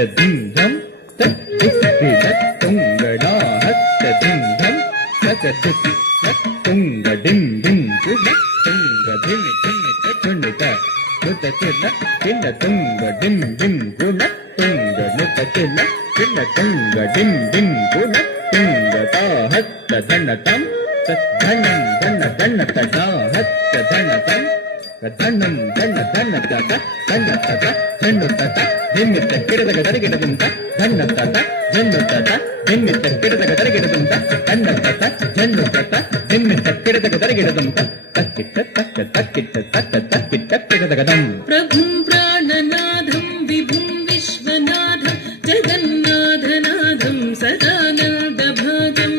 धिंधम तुंगड़ा हस्त धिंधम तुंग dim dim तुंग धिम धिम तुंग नुत chill chill तुंग dim dim तुंग नुत chill chill तुंग dim dim तुंग ता हस्त धन तम धनम धन धन तदा हस्त धन तम धनम धन धन तदा धन तदा धन तदा धिमित किडदग दरगिडदुंತ धन तदा धन तदा धिमित किडदग दरगिडदुंತ धन तदा धन तदा धिमित किडदग दरगिडदुंತ तक्किट तक्क तक्किट तक्क तक्किट किडदगदम प्रभुं प्राणनाथं विभुं विश्वनाथं जगन्नाथनाथं सदानन्दभाजं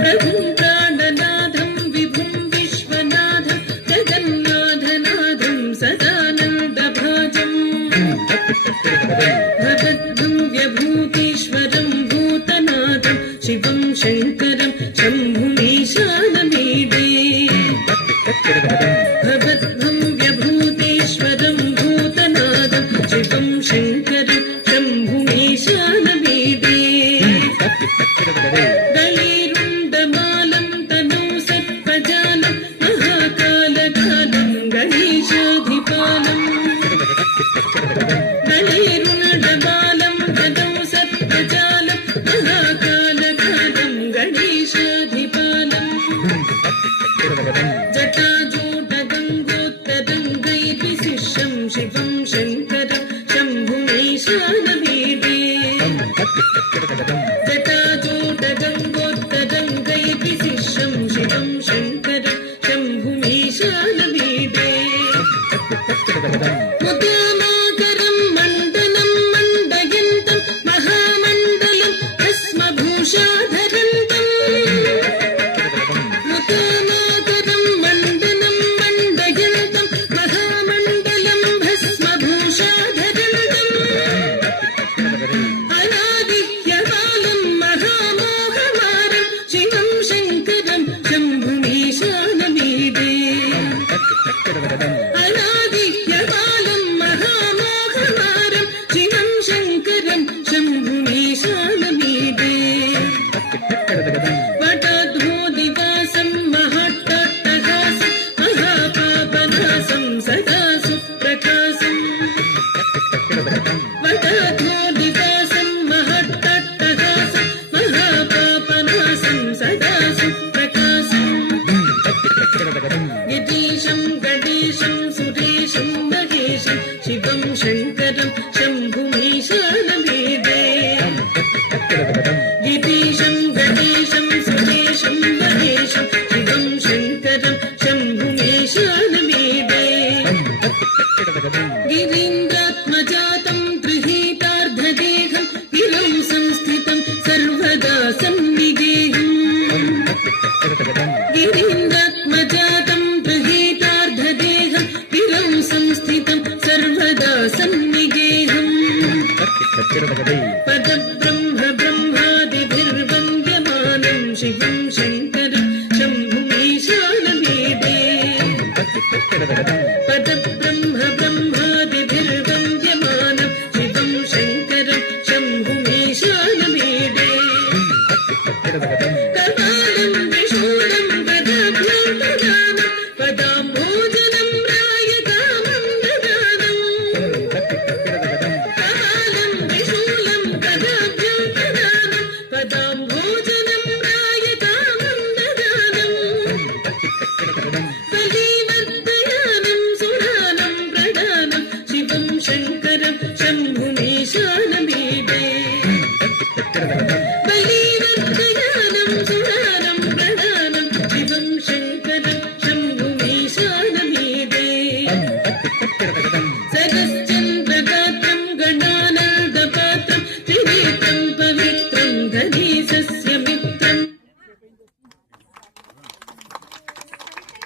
प्रभुं प्राणनाथं विभुं विश्वनाथं जगन्नाथनाथं सदानन्दभाजं भगवद्भव्यभूतीश्वरं भूतनाथं शिवं शङ्करं शम्भुमीशानमीडे भगवद्भव्यभूतीश्वरं भूतनाथं शिवं शङ्करं शम्भुमीशानमीडे गणेरुण्डमालं तनौ सर्पजालं महाकालकालं गणेशाधिपालम् गणेरुण्डमालं तनौ सर्पजालं महाकालकालं गणेशाधिपालम् जटाजूटगङ्गोत्तरङ्गैर्विशिष्यं शिवं शङ्करं शम्भुमीशानमीडे जटाजूटगङ्गोत्तरङ्गैर्विशिष्यं शिवं शङ्करं शम्भुमीशानमीडे मुदामाकरं मण्डनं मण्डयन्तं महामण्डलं भस्मभूषाधरन्तं मुदामाकरं मण्डनं मण्डयन्तं महामण्डलं भस्मभूषाधरन्तं अनादिह्यकालं महामोहमारं शिवं शङ्करं शम्भुमीशानमीडे अनादिह्यकालं महामोहमारं शिवं शङ्करं शम्भुमीशानमीडे वटाध्वोदिवासं महाट्टहासं महापापनासं सदा सुप्रकाशं वटाध्वोदिवासं महाट्टहासं महापापनासं सदा सुप्रकाशं गिरीशं गणेशं सुरेशं महेशं शिवं शङ्करं शम्भुमीशानमीडे गिरीशं गणेशं सुरेशं महेशं शिवं शङ्करं शम्भुमीशानमीडे गिरीन्द्रात्मजातं गृहीतार्धदेहं गिरं संस्थितं सर्वदा सन्निगेहम् गिरीन्द्रात्मजातं गृहीतार्धदेहं गिरं संस्थितं सर्वदा सन्निगेहम् पदब्रह्म ब्रह्मादिभिर्वन्द्यमानं शिवं शङ्करं शम्भुमीशानमीडे